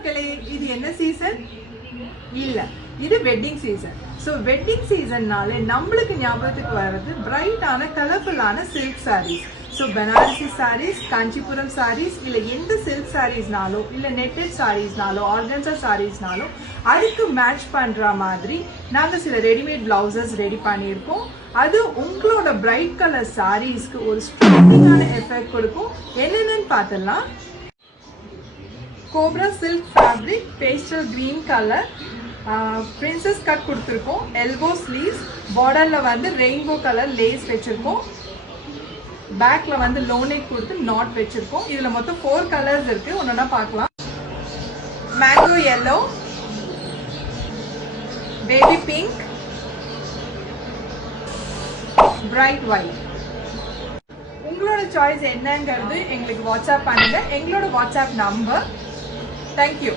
மக்களே, இது என்ன சீசன்? இல்ல, இது வெட்டிங் சீசன். சோ வெட்டிங் சீசன்னாலே நம்மளுக்கு ஞாபகத்துக்கு வர்றது பிரைட்டான கலர்ஃபுல்லான சில்க் சாரீஸ். ஸோ பனாரசி சாரீஸ், காஞ்சிபுரம் சாரீஸ், இல்லை எந்த சில்க் சாரீஸ்னாலும், இல்லை நெட்டட் சாரீஸ்னாலும், ஆர்கன்சா சாரீஸ்னாலும் அதுக்கு மேட்ச் பண்ற மாதிரி நாங்கள் சில ரெடிமேட் பிளவுசஸ் ரெடி பண்ணியிருக்கோம். அது உங்களோட பிரைட் கலர் சாரீஸ்க்கு ஒரு ஸ்ட்ரைக்கிங்கான எஃபெக்ட் கொடுக்கும். என்னென்னு பார்த்துடலாம். Cobra silk fabric, pastel green colour, princess cut கொடுத்துருக்கோம். எல்போ ஸ்லீவ்ஸ், பார்டர்ல வந்து ரெயின்போ கலர் லேஸ் வச்சிருக்கோம். பேக்ல வந்து லோ நெக் கொடுத்து நாட் வச்சிருக்கோம். இதுல மொத்தம் 4 கலர்ஸ் இருக்கு. ஒன்னொன்னா பார்க்கலாம். Mango yellow, baby pink, bright white. உங்களோட சாய்ஸ் என்னங்கிறது எங்களுக்கு வாட்ஸ்அப் பண்ணுங்க. எங்களோட வாட்ஸ்அப் நம்பர். தேங்க்யூ.